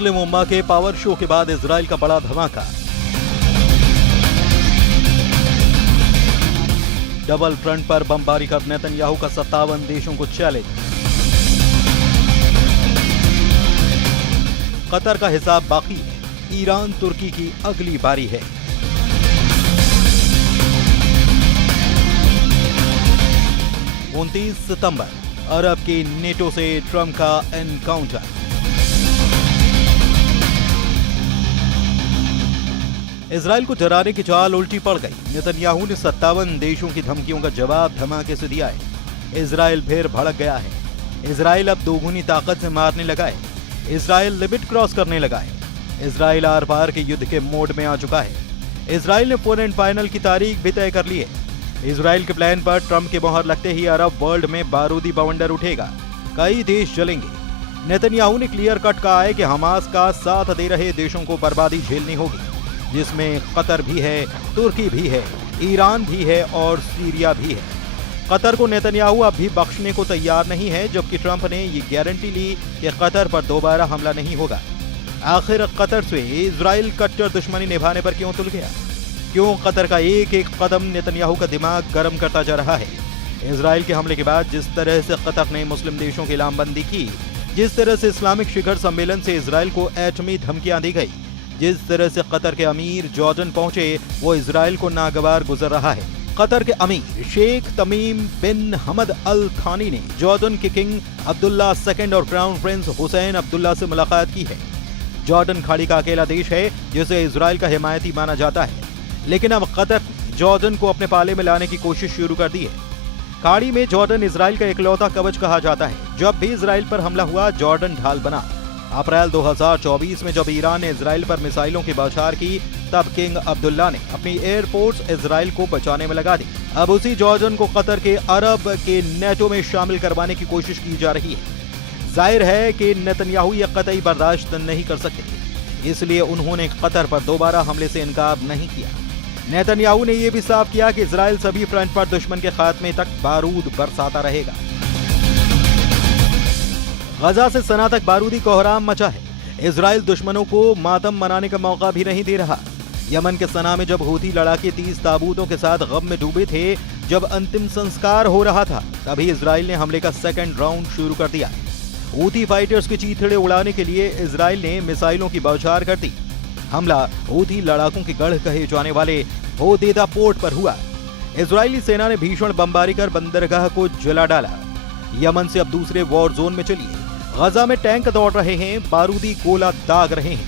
मुस्लिम उम्मा के power show के बाद इजराइल का बड़ा धमाका। डबल फ्रंट पर बमबारी कर नेतन्याहू का 57 देशों को चैलेंज। कतर का हिसाब बाकी है, ईरान तुर्की की अगली बारी है। उनतीस सितंबर अरब की नेटो से ट्रंप का एनकाउंटर। इजराइल को डराने की चाल उल्टी पड़ गई। नेतन्याहू ने 57 देशों की धमकियों का जवाब धमाके से दिया है। इजराइल फिर भड़क गया है। इजराइल अब दोगुनी ताकत से मारने लगा है। इजराइल लिमिट क्रॉस करने लगा है। इजराइल आर पार के युद्ध के मोड में आ चुका है। इजराइल ने 4 एंड फाइनल की तारीख भी तय कर ली है। इजराइल के प्लान पर ट्रंप के मोहर लगते ही अरब वर्ल्ड में बारूदी बवंडर उठेगा, कई देश जलेंगे। नेतन्याहू ने क्लियर कट कहा है कि हमास का साथ दे रहे देशों को बर्बादी झेलनी होगी, जिसमें कतर भी है, तुर्की भी है, ईरान भी है और सीरिया भी है। कतर को नेतन्याहू अब भी बख्शने को तैयार नहीं है, जबकि ट्रंप ने ये गारंटी ली कि कतर पर दोबारा हमला नहीं होगा। आखिर कतर से इजराइल कट्टर दुश्मनी निभाने पर क्यों तुल गया? क्यों कतर का एक एक कदम नेतन्याहू का दिमाग गर्म करता जा रहा है? इजराइल के हमले के बाद जिस तरह से कतर ने मुस्लिम देशों की लामबंदी की, जिस तरह से इस्लामिक शिखर सम्मेलन से इजराइल को एटमी धमकियां दी गई, जिस तरह से कतर के अमीर जॉर्डन पहुंचे, वो इजराइल को नागवार गुजर रहा है। कतर के अमीर शेख तमीम बिन हमद अल थानी ने जॉर्डन के किंग अब्दुल्ला II और क्राउन प्रिंस हुसैन अब्दुल्ला से मुलाकात की है। जॉर्डन खाड़ी का अकेला देश है जिसे इजराइल का हिमायती माना जाता है, लेकिन अब कतर ने जॉर्डन को अपने पाले में लाने की कोशिश शुरू कर दी है। खाड़ी में जॉर्डन इजराइल का इकलौता कवच कहा जाता है। जब भी इजराइल पर हमला हुआ, जॉर्डन ढाल बना। अप्रैल 2024 में जब ईरान ने इजराइल पर मिसाइलों की बौछार की, तब किंग अब्दुल्ला ने अपनी एयरफोर्स इजराइल को बचाने में लगा दी। अब उसी जॉर्डन को कतर के अरब के नेटो में शामिल करवाने की कोशिश की जा रही है। जाहिर है कि नेतन्याहू यह कतई बर्दाश्त नहीं कर सकते, इसलिए उन्होंने कतर पर दोबारा हमले से इनकार नहीं किया। नेतन्याहू ने यह भी साफ किया कि इजराइल सभी फ्रंट पर दुश्मन के खात्मे तक बारूद बरसाता रहेगा। गजा से सना तक बारूदी कोहराम मचा है। इजराइल दुश्मनों को मातम मनाने का मौका भी नहीं दे रहा। यमन के सना में जब हूती लड़ाके 30 ताबूतों के साथ गम में डूबे थे, जब अंतिम संस्कार हो रहा था, तभी इजराइल ने हमले का 2nd राउंड शुरू कर दिया। हूती फाइटर्स के चीथड़े उड़ाने के लिए इजराइल ने मिसाइलों की बौछार कर दी। हमला हूती लड़ाकों के गढ़ कहे जाने वाले होदेदा पोर्ट पर हुआ। इजरायली सेना ने भीषण बमबारी कर बंदरगाह को जला डाला। यमन से अब दूसरे वॉर जोन में चलिए। गजा में टैंक दौड़ रहे हैं, बारूदी गोला दाग रहे हैं।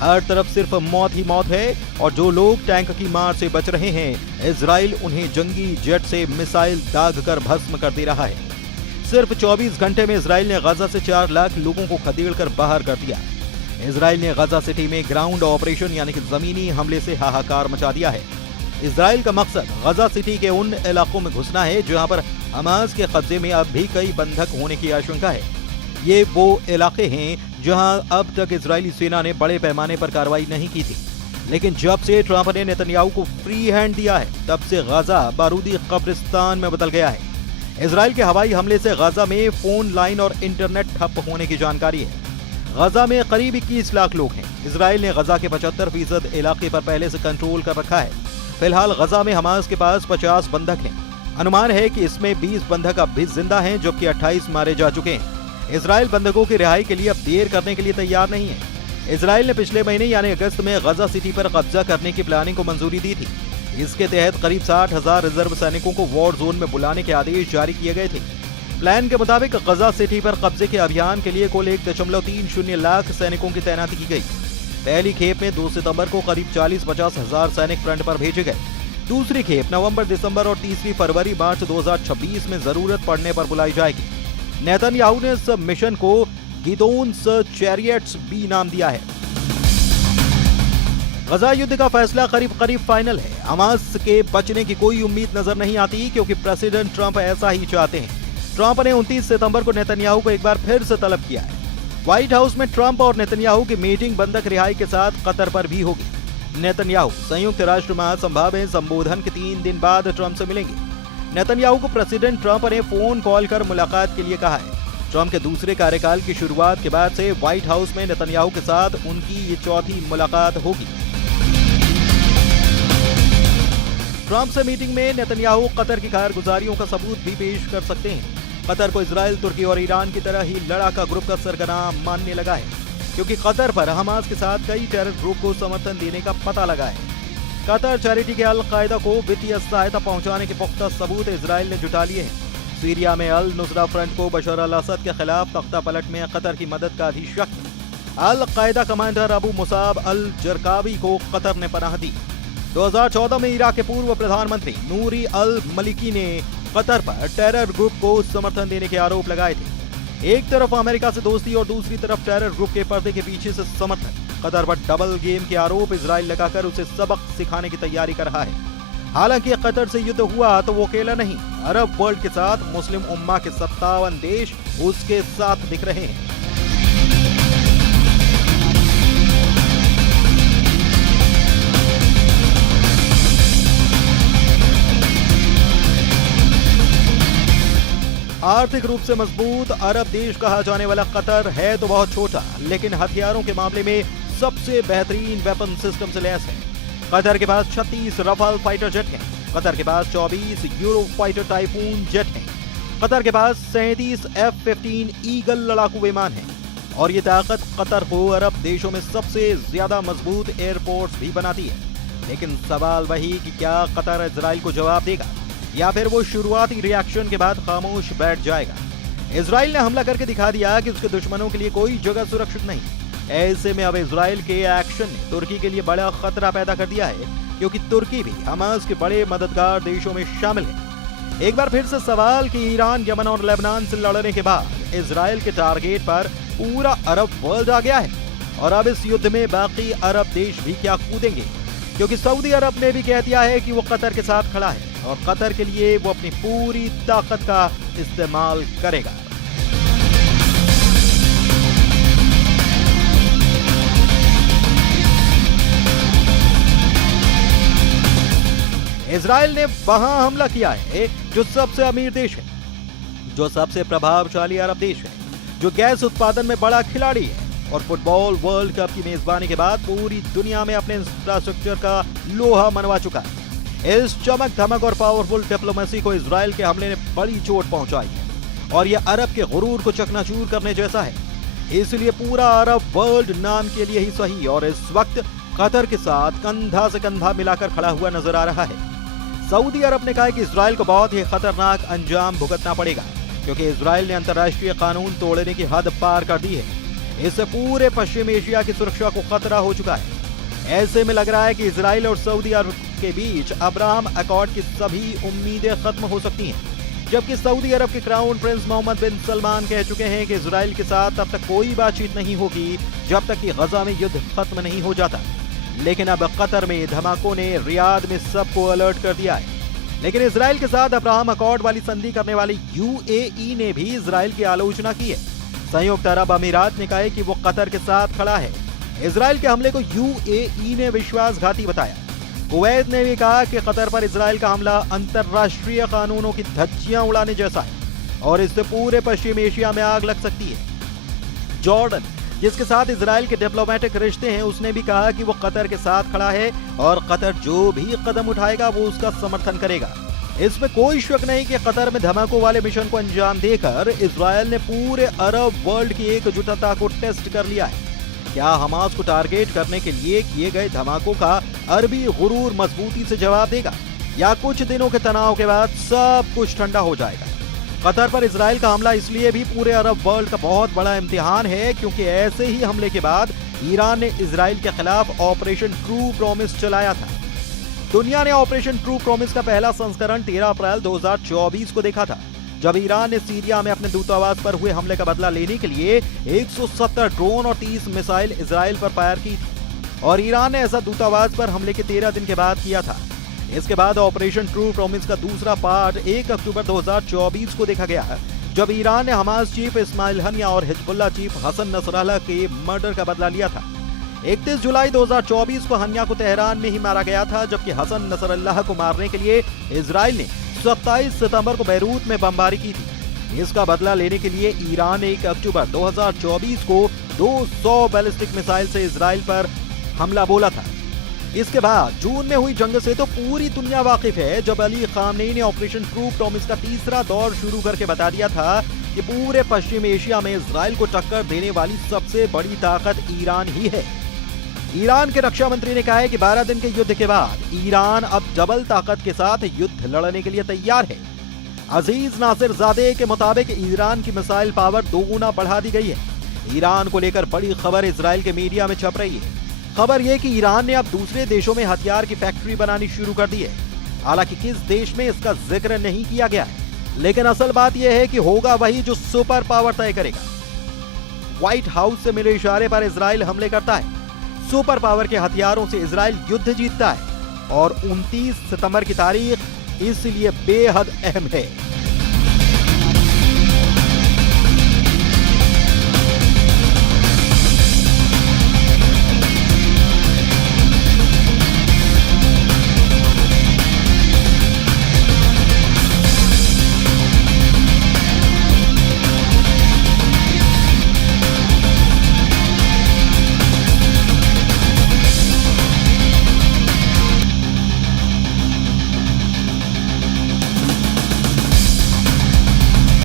हर तरफ सिर्फ मौत ही मौत है, और जो लोग टैंक की मार से बच रहे हैं, इजराइल उन्हें जंगी जेट से मिसाइल दाग कर भस्म कर दे रहा है। सिर्फ 24 घंटे में इजराइल ने गजा से 4 लाख लोगों को खदेड़ कर बाहर कर दिया। इजराइल ने गजा सिटी में ग्राउंड ऑपरेशन यानी कि जमीनी हमले से हाहाकार मचा दिया है। इजराइल का मकसद गजा सिटी के उन इलाकों में घुसना है जहां पर हमास के कब्जे में अब भी कई बंधक होने की आशंका है। ये वो इलाके हैं जहां अब तक इजरायली सेना ने बड़े पैमाने पर कार्रवाई नहीं की थी, लेकिन जब से ट्रंप ने नेतन्याहू को फ्री हैंड दिया है, तब से गजा बारूदी कब्रिस्तान में बदल गया है। इजराइल के हवाई हमले से गजा में फोन लाइन और इंटरनेट ठप होने की जानकारी है। गजा में करीब 21 लाख लोग हैं। इजराइल ने गजा के 75% इलाके पर पहले से कंट्रोल कर रखा है। फिलहाल गजा में हमास के पास 50 बंधक हैं। अनुमान है कि इसमें 20 बंधक अब भी जिंदा हैं, जबकि 28 मारे जा चुके हैं। इजराइल बंधकों की रिहाई के लिए अब देर करने के लिए तैयार नहीं है। इजराइल ने पिछले महीने यानी अगस्त में गजा सिटी पर कब्जा करने की प्लानिंग को मंजूरी दी थी। इसके तहत करीब 60,000 रिजर्व सैनिकों को वॉर जोन में बुलाने के आदेश जारी किए गए थे। प्लान के मुताबिक गजा सिटी पर कब्जे के अभियान के लिए कुल 1.30 लाख सैनिकों की तैनाती की गई। पहली खेप में 2 सितंबर को करीब 40-50 हजार सैनिक फ्रंट पर भेजे गए। दूसरी खेप नवंबर, दिसंबर और तीसरी फरवरी मार्च 2026 में जरूरत पड़ने पर बुलाई जाएगी। नेतन्याहू ने इस मिशन को गिदोन्स चैरियट्स भी नाम दिया है। गजा युद्ध का फैसला करीब करीब फाइनल है। हमास के बचने की कोई उम्मीद नजर नहीं आती, क्योंकि प्रेसिडेंट ट्रंप ऐसा ही चाहते हैं। ट्रंप ने 29 सितंबर को नेतन्याहू को एक बार फिर से तलब किया है। व्हाइट हाउस में ट्रंप और नेतन्याहू की मीटिंग बंधक रिहाई के साथ कतर पर भी होगी। नेतन्याहू संयुक्त राष्ट्र महासभा में संबोधन के 3 दिन बाद ट्रंप से मिलेंगे। नेतन्याहू को प्रेसिडेंट ट्रंप ने फोन कॉल कर मुलाकात के लिए कहा है। ट्रंप के दूसरे कार्यकाल की शुरुआत के बाद से व्हाइट हाउस में नेतन्याहू के साथ उनकी ये चौथी मुलाकात होगी। ट्रंप से मीटिंग में नेतन्याहू कतर की कारगुजारियों का सबूत भी पेश कर सकते हैं। कतर को इजराइल, तुर्की और ईरान की तरह ही लड़ाका ग्रुप का सरगना मानने लगा है, क्योंकि कतर पर हमास के साथ कई टेरर ग्रुप को समर्थन देने का पता लगा है। कतर चैरिटी के अल कायदा को वित्तीय सहायता पहुंचाने के पुख्ता सबूत इजराइल ने जुटा लिए हैं। सीरिया में अल नुसरा फ्रंट को बशर अल असद के खिलाफ तख्ता पलट में कतर की मदद का भी शक है। Al Qaeda commander Abu Musab al Zarqawi को कतर ने पनाह दी। 2014 में इराक के पूर्व प्रधानमंत्री नूरी अल मलिकी ने कतर पर टेरर ग्रुप को समर्थन देने के आरोप लगाए थे। एक तरफ अमेरिका से दोस्ती और दूसरी तरफ टेरर ग्रुप के पर्दे के पीछे से समर्थन। कतर पर डबल गेम के आरोप इजराइल लगाकर उसे सबक सिखाने की तैयारी कर रहा है। हालांकि कतर से युद्ध हुआ तो वो अकेला नहीं, अरब वर्ल्ड के साथ मुस्लिम उम्मा के 57 देश उसके साथ दिख रहे हैं। आर्थिक रूप से मजबूत अरब देश कहा जाने वाला कतर है तो बहुत छोटा, लेकिन हथियारों के मामले में सबसे बेहतरीन वेपन सिस्टम से लैस है। कतर के पास 36 रफाल फाइटर जेट हैं। कतर के पास 24 यूरो फाइटर टाइफून जेट हैं। कतर के पास 37 F-15 ईगल लड़ाकू विमान हैं। और ये ताकत कतर को अरब देशों में सबसे ज्यादा मजबूत एयरपोर्ट्स भी बनाती है। लेकिन सवाल वही कि क्या कतर इजराइल को जवाब देगा या फिर वो शुरुआती रिएक्शन के बाद खामोश बैठ जाएगा। इजराइल ने हमला करके दिखा दिया कि उसके दुश्मनों के लिए कोई जगह सुरक्षित नहीं। ऐसे में अब इजराइल के एक्शन ने तुर्की के लिए बड़ा खतरा पैदा कर दिया है, क्योंकि तुर्की भी हमास के बड़े मददगार देशों में शामिल है। एक बार फिर से सवाल कि ईरान, यमन और लेबनान से लड़ने के बाद इजराइल के टारगेट पर पूरा अरब वर्ल्ड आ गया है। और अब इस युद्ध में बाकी अरब देश भी क्या कूदेंगे, क्योंकि सऊदी अरब ने भी कह दिया है कि वो कतर के साथ खड़ा है और कतर के लिए वो अपनी पूरी ताकत का इस्तेमाल करेगा। इजराइल ने वहां हमला किया है जो सबसे अमीर देश है, जो सबसे प्रभावशाली अरब देश है, जो गैस उत्पादन में बड़ा खिलाड़ी है और फुटबॉल वर्ल्ड कप की मेजबानी के बाद पूरी दुनिया में अपने इंफ्रास्ट्रक्चर का लोहा मनवा चुका है। इस चमक धमक और पावरफुल डिप्लोमेसी को इजराइल के हमले ने बड़ी चोट पहुंचाई है और यह अरब के गुरूर को चकनाचूर करने जैसा है। इसलिए पूरा अरब वर्ल्ड नाम के लिए ही सही और इस वक्त कतर के साथ कंधा से कंधा मिलाकर खड़ा हुआ नजर आ रहा है। सऊदी अरब ने कहा है कि इजराइल को बहुत ही खतरनाक अंजाम भुगतना पड़ेगा, क्योंकि इजराइल ने अंतर्राष्ट्रीय कानून तोड़ने की हद पार कर दी है। इससे पूरे पश्चिम एशिया की सुरक्षा को खतरा हो चुका है। ऐसे में लग रहा है कि इजराइल और सऊदी अरब के बीच अब्राहम अकॉर्ड की सभी उम्मीदें खत्म हो सकती हैं, जबकि सऊदी अरब के क्राउन प्रिंस मोहम्मद बिन सलमान कह चुके हैं कि इजराइल के साथ तब तक कोई बातचीत नहीं होगी जब तक कि गजा में युद्ध खत्म नहीं हो जाता। लेकिन अब कतर में धमाकों ने रियाद में सबको अलर्ट कर दिया है। लेकिन इजराइल के साथ अब्राहम अकॉर्ड वाली संधि करने वाली यूएई ने भी इजराइल की आलोचना की है। संयुक्त अरब अमीरात ने कहा है कि वो कतर के साथ खड़ा है। इजराइल के हमले को यूएई ने विश्वासघाती बताया। कुवैत ने भी कहा कि कतर पर इजराइल का हमला अंतरराष्ट्रीय कानूनों की धज्जियां उड़ाने जैसा है और इससे पूरे पश्चिम एशिया में आग लग सकती है। जॉर्डन, जिसके साथ इजराइल के डिप्लोमेटिक रिश्ते हैं, उसने भी कहा कि वो कतर के साथ खड़ा है और कतर जो भी कदम उठाएगा वो उसका समर्थन करेगा। इसमें कोई शक नहीं कि कतर में धमाकों वाले मिशन को अंजाम देकर इजराइल ने पूरे अरब वर्ल्ड की एकजुटता को टेस्ट कर लिया है। क्या हमास को टारगेट करने के लिए किए गए धमाकों का अरबी गुरूर मजबूती से जवाब देगा या कुछ दिनों के तनाव के बाद सब कुछ ठंडा हो जाएगा? कतर पर इजराइल का हमला इसलिए भी पूरे अरब वर्ल्ड का बहुत बड़ा इम्तिहान है क्योंकि ऐसे ही हमले के बाद ईरान ने इजराइल के खिलाफ ऑपरेशन ट्रू प्रॉमिस चलाया था। दुनिया ने ऑपरेशन ट्रू प्रॉमिस का पहला संस्करण 13 अप्रैल 2024 को देखा था, जब ईरान ने सीरिया में अपने दूतावास पर हुए हमले का बदला लेने के लिए 170 ड्रोन और 30 मिसाइल इजराइल पर फायर की थी और ईरान ने ऐसा दूतावास पर हमले के 13 दिन के बाद किया था। इसके बाद ऑपरेशन ट्रू प्रॉमिस का दूसरा पार्ट 1 अक्टूबर 2024 को देखा गया, जब ईरान ने हमास चीफ इस्माइल हनिया और हिजबुल्लाह चीफ हसन नसरल्लाह के मर्डर का बदला लिया था। 31 जुलाई 2024 को हनिया को तेहरान में ही मारा गया था, जबकि हसन नसरल्लाह को मारने के लिए इजराइल ने 27 सितंबर को बैरूत में बमबारी की थी। इसका बदला लेने के लिए ईरान ने 1 अक्टूबर 2024 को 200 बैलिस्टिक मिसाइल से इजराइल पर हमला बोला था। इसके बाद जून में हुई जंग से तो पूरी दुनिया वाकिफ है, जब अली खामनेई ने ऑपरेशन ट्रू प्रॉमिस का तीसरा दौर शुरू करके बता दिया था कि पूरे पश्चिम एशिया में इजराइल को टक्कर देने वाली सबसे बड़ी ताकत ईरान ही है। ईरान के रक्षा मंत्री ने कहा है कि 12 दिन के युद्ध के बाद ईरान अब डबल ताकत के साथ युद्ध लड़ने के लिए तैयार है। अजीज नासिर ज़ादे के मुताबिक ईरान की मिसाइल पावर 2 गुना बढ़ा दी गई है। ईरान को लेकर बड़ी खबर इजराइल के मीडिया में छप रही है। खबर यह कि ईरान ने अब दूसरे देशों में हथियार की फैक्ट्री बनानी शुरू कर दी है। हालांकि किस देश में इसका जिक्र नहीं किया गया है, लेकिन असल बात यह है कि होगा वही जो सुपर पावर तय करेगा। व्हाइट हाउस से मिले इशारे पर इजराइल हमले करता है। सुपर पावर के हथियारों से इजराइल युद्ध जीतता है और 29 सितंबर की तारीख इसलिए बेहद अहम है।